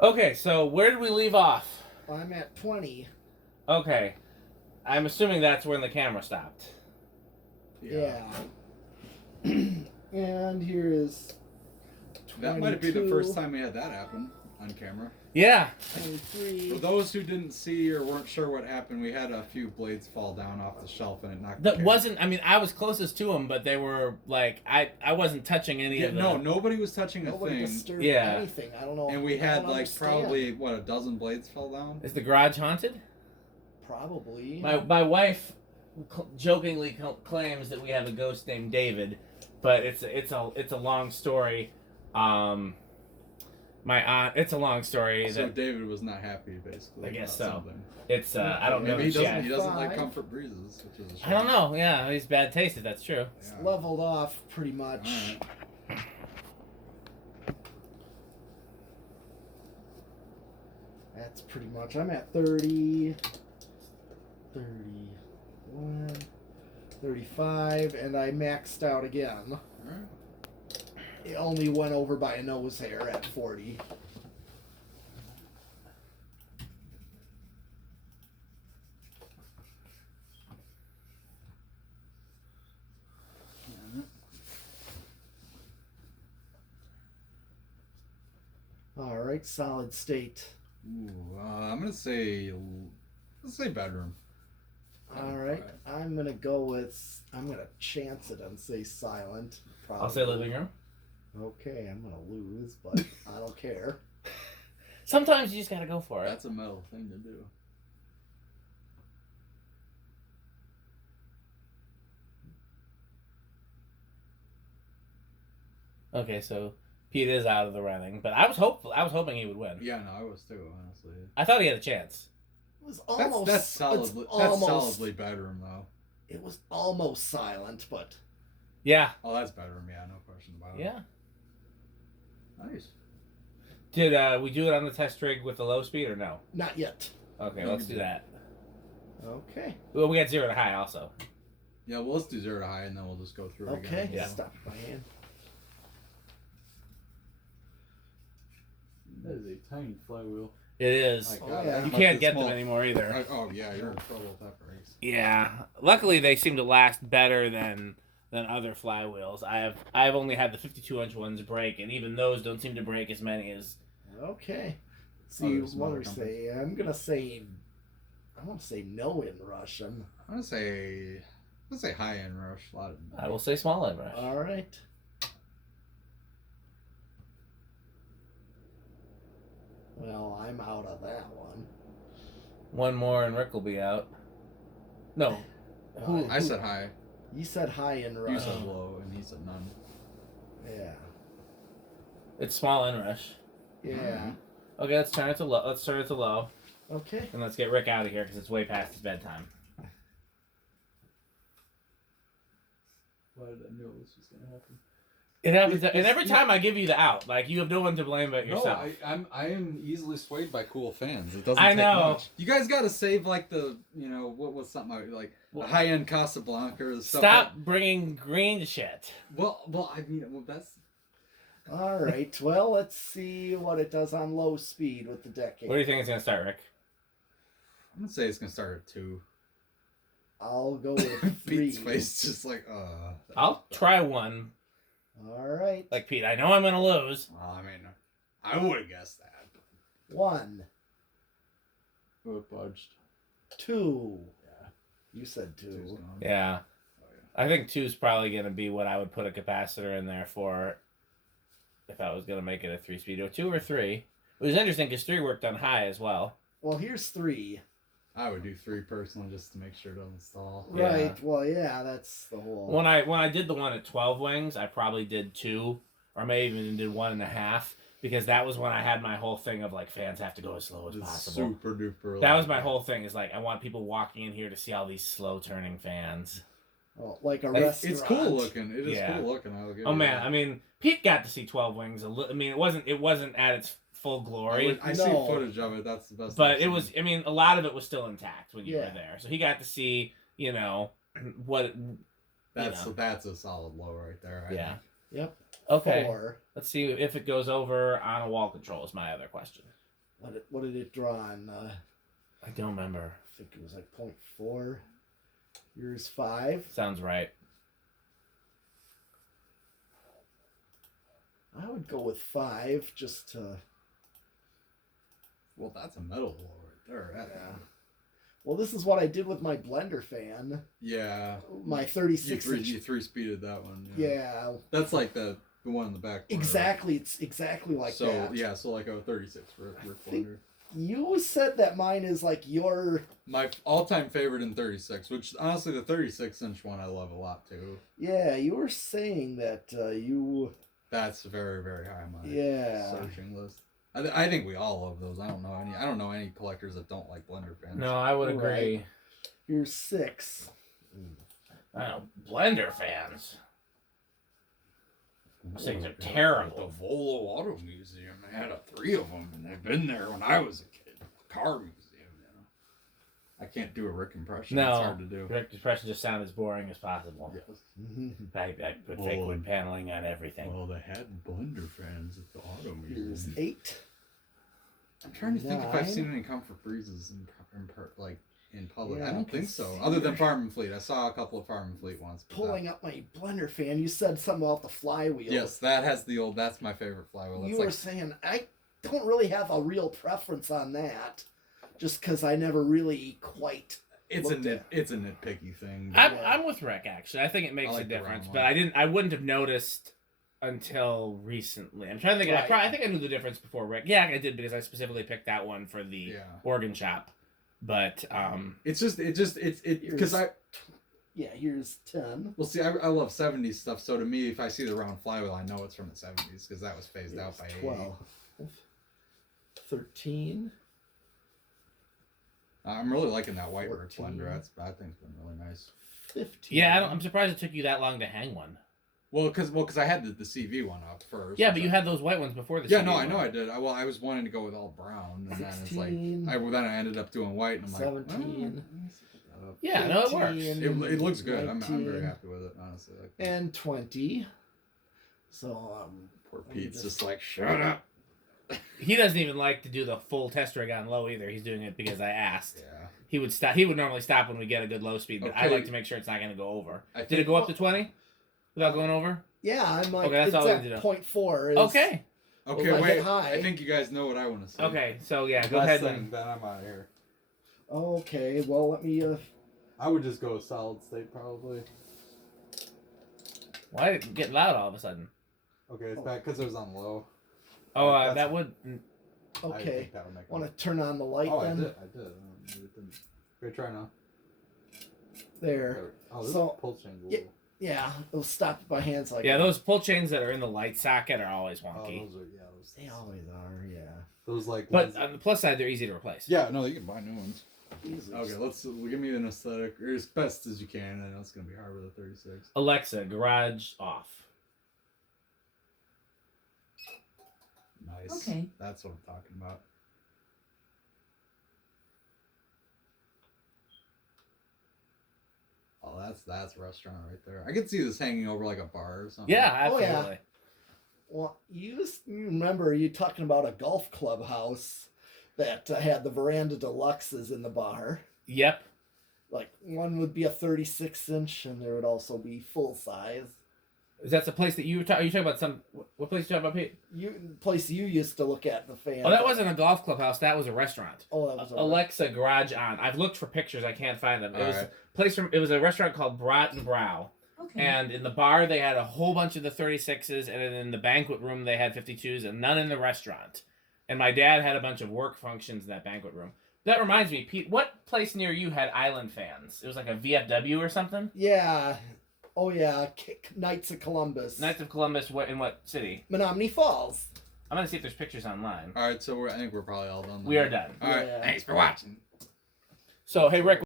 Okay, so where did we leave off? I'm at 20. Okay, I'm assuming that's when the camera stopped. Yeah. And here is 22. That might be the first time we had that happen on camera. Yeah. 23. For those who didn't see or weren't sure what happened, we had a few blades fall down off the shelf and it knocked the That camera. wasn't. I mean, I was closest to them, but they were like I wasn't touching any of them. No, nobody was touching Nobody a thing. disturbed Yeah. anything. I don't know. And we I had don't like understand. probably a dozen blades fell down. Is the garage haunted? Probably. My wife jokingly claims that we have a ghost named David, but it's a long story. My aunt. It's a long story. So that David was not happy, basically. I guess about so. something. It's I don't know. Maybe he yet. doesn't like comfort breezes, which is a shame. I don't know. Yeah, he's bad taste if that's true. It's leveled off pretty much. Alright. That's pretty much. I'm at 30, 31, 35, and I maxed out again. Alright. It only went over by a nose hair at 40. All right, solid state. Ooh, I'm gonna say, let's say bedroom. All right, I'm gonna go with. I'm gonna chance it and say silent. Probably. I'll say living room. Okay, I'm gonna lose, but I don't care. Sometimes you just gotta go for it. That's a metal thing to do. Okay, so Pete is out of the running, but I was hopeful. I was hoping he would win. Yeah, no, I was too, honestly. I thought he had a chance. It was almost. That's solidly. it's That's almost, solidly bedroom, though. It was almost silent, but Yeah. Oh, that's bedroom. Yeah, no question about it. Yeah. Nice. Did we do it on the test rig with the low speed or no? not yet. Okay, No, let's we do didn't. that. Okay. Well, we got 0 to high also. Yeah, well, let's do 0 to high, and then we'll just go through it Okay. again. Yeah. Stop my hand. That is a tiny flywheel. It is. My Oh, God, yeah. that You much can't is get small. them anymore either. Oh yeah, you're in trouble with that race. Yeah. Luckily, they seem to last better than other flywheels. I've only had the 52-inch ones break, and even those don't seem to break as many as. Okay. Oh, See they're what smaller we say. I'm gonna say. I want to say no in Russian. I'm gonna say high end rush. A lot of. I will say small end rush. All right. Well, I'm out of that one. One more, and Rick will be out. No. Who- I said high. You said high in You Russian. said low, and he said none. Yeah. It's small end rush. Yeah. Okay, let's turn it to low. Let's turn it to low, Okay. and let's get Rick out of here because it's way past his bedtime. Why did I know this was gonna happen? It happens, and every time I give you the out, like you have no one to blame but No, yourself. I am easily swayed by cool fans. It doesn't. I take know. Much. You guys got to save like the what was something like Well, the high end Casablanca or the stuff. Stop bringing green shit. Well, I mean, that's. All right. Well, let's see what it does on low speed with the decade. What do you think it's gonna start, Rick? I'm gonna say it's gonna start at 2. I'll go with 3. Pete's face just like I'll try one. All right. Like Pete, I know I'm gonna lose. Well, I mean, I would have guessed that. 1, Oh, it budged. 2. Yeah. You said 2. Two's gone. Yeah, Oh, yeah. I think 2 is probably gonna be what I would put a capacitor in there for. If I was gonna make it a 3-speed, or 2 or 3. It was interesting because 3 worked on high as well. Well, here's 3. I would do 3 personally just to make sure it doesn't stall. Yeah. Right. Well, yeah, that's the whole. When I did the one at 12 wings, I probably did 2, or maybe even did 1.5, because that was when I had my whole thing of like fans have to go as slow as It's possible. super duper. That loud. was my whole thing. Is like I want people walking in here to see all these slow turning fans. Oh, like a Like, restaurant. It's cool looking. It is Yeah. cool looking. I'll give Oh you man, that. I mean Pete got to see 12 wings. I mean it wasn't at its full glory, I see No. footage of it. That's the best. but I've it seen. was. I mean a lot of it was still intact when you Yeah. were there, so he got to see what. That's a solid low right there. I Yeah. think. Yep. Okay. 4. Let's see if it goes over on a wall control. Is my other question. What did it draw on? I don't remember. I think it was like 0.4. Yours 5. Sounds right. I would go with 5 just to. Well, that's a metal wall right there. Yeah. Well, this is what I did with my blender fan. Yeah. My 36 inch. You three-speeded that one. Yeah. That's like the one in the back corner. Exactly. It's exactly like So that. yeah, so like a 36 for think- blender. You said that mine is like your. My all-time favorite in 36, which honestly the 36-inch one I love a lot too. Yeah, you were saying that you. That's very very high on my Yeah. searching list. I think we all love those. I don't know any collectors that don't like blender fans. No, I would agree. Right. You're 6. I know blender fans. Those things are terrible. The Volo Auto Museum. They had 3 of them, and they've been there when I was a kid. Car museum, you know. I can't do a Rick impression. No, It's hard to do. direct expression just sound as boring as possible. Yes. I put fake wood paneling on everything. Well, they had blender fans at the auto Here's museum. 8. I'm trying to think if I've 9. seen any comfort breezes in public. Yeah, I don't think 'cause so. Other than Farm and Fleet, I saw a couple of Farm and Fleet ones. but Pulling up my blender fan, you said something about the flywheel. Yes, that has the old. That's my favorite flywheel. It's You were saying I don't really have a real preference on that, just because I never really quite. it's looked at- it's a nitpicky thing. I'm with Rick actually. I think it makes I a like the round difference, one. but I wouldn't have noticed until recently. I'm trying to think. Right. I think I knew the difference before Rick. Yeah, I did because I specifically picked that one for the Yeah. organ shop. But It's because I Yeah, here's 10. well see I love 70s stuff. So to me, if I see the round flywheel, I know it's from the 70s because that was phased out by 12. 13. I'm really liking that white Rick 14. blender. I think it's been really nice. 15. yeah, I'm surprised it took you that long to hang one. Well, because I had the CV one up first. Yeah, but you had those white ones before the. Yeah, CD no, I one. know I did. I was wanting to go with all brown, and then it's like 16. then I ended up doing white, and I'm like, 17. let me see that up. Yeah, no, it works. 18, It looks good. I'm 19, very happy with it, honestly. Like, And 20. So, poor let me Pete's just- just like, shut up. He doesn't even like to do the full test rig on low either. He's doing it because I asked. Yeah. He would stop. He would normally stop when we get a good low speed, but I Okay. like to make sure it's not going to go over. I Did think- it go up to 20 without going over? yeah, I'm like, Okay, that's it's all we at need to know. 0.4. Is, Okay. Okay, Well, if I wait. hit high- I think you guys know what I want to say. Okay. So yeah, go Last ahead thing, and. then I'm out of here. Okay, well, let me. I would just go solid state probably. Why did it get loud all of a sudden? Okay, it's back because it was on low. Oh, That's- that would. I Okay. think that would make Want to turn on the light Oh, I then? did. Maybe it didn't. Okay, try now. There. Oh, this So- pull chain's a yeah, little. Yeah, it'll stop my hands like Yeah, that. those pull chains that are in the light socket are always Oh, wonky. those are those. They always are, yeah. Those like. But ones on the plus side, they're easy to replace. yeah, no, you can buy new ones. Jesus. Okay, give me an aesthetic or as best as you can. I know it's gonna be hard with a 36. Alexa, garage off. Nice. Okay. That's what I'm talking about. Oh, that's a restaurant right there. I could see this hanging over like a bar or something. Yeah, Oh, yeah. absolutely. Well, you remember you talking about a golf club house that had the veranda deluxes in the bar. Yep. Like one would be a 36-inch, and there would also be full size. Is that the place that you were talking? Are you talking about some? What place are you talking about, Pete? Place you used to look at the fan. Oh, that wasn't a golf clubhouse. That was a restaurant. Oh, that was Alexa, garage on. I've looked for pictures. I can't find them. It was Alright. a place from. It was a restaurant called Brat and Brow. Okay. And in the bar, they had a whole bunch of the 36s, and then in the banquet room, they had 52s, and none in the restaurant. And my dad had a bunch of work functions in that banquet room. That reminds me, Pete, what place near you had island fans? It was like a VFW or something? Yeah. Oh, yeah. Knights of Columbus. Knights of Columbus, in what city? Menominee Falls. I'm going to see if there's pictures online. All right, so I think we're probably all done. We are done. All right, Yeah. thanks for watching. So, hey, Rick,